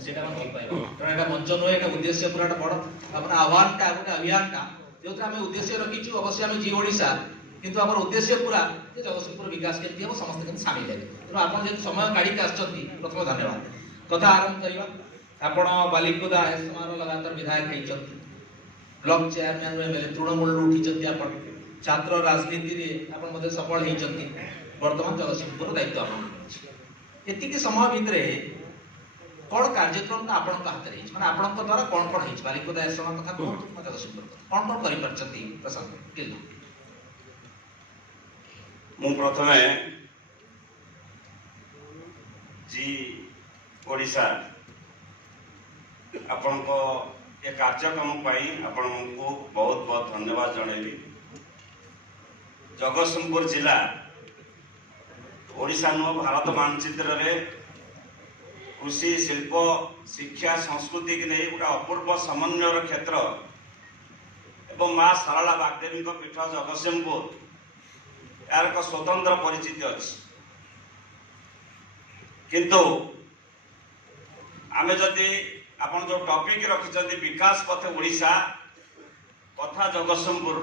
सेटा हम भल पाइबा कारण एटा मंच नुहे एटा उद्देश्य पूरा बड़ अपन आह्वानटा गोटे अभियानटा जो आम उद्देश्य रखीचु अवश्य आम जी ओडिशा किंतु आम उद्देश्य पूरा जगतसिंहपुर विकास केमती हम समस्त केमती सामिल हेबे तेणु आपन जे समय काढी के आछथि प्रथम धन्यवाद कथा आरंभ करिबा आपण बालिकुदा समारोह लगातार विधायक होइछथि ब्लॉक चेयरमैन रे तृणमूल उठिछथि आपण छात्र राजनीति रे आपण मध्ये सफल होइछथि वर्तमान जगतसिंहपुर दायित्व आपण एतिकी समय भितरे कौन कार्यक्रम आपण हाथ में माने आपण द्वारा कौन कौन है बालिकुदा आश्रम कथा कहूँ जगतसिंहपुर कौन कौन कर पारछथि प्रशांत किल मु प्रथमे जी ओडिशा आपण को ये कार्यक्रम पाई आपण को बहुत बहुत धन्यवाद जणेबी जगतसिंहपुर जिला ओडिशा नु भारत मानचित्र रे कृषि शिल्प शिक्षा संस्कृति की नहीं गोटे अपूर्व समन्वय क्षेत्र एवं माँ सारला बागदेवी पीठ जगतसिंहपुर यार एक स्वतंत्र परिचिति अच्छी किंतु आमे जदि आपण जो टॉपिक रखिछथि विकास पथ ओडिशा कथा जगतसिंहपुर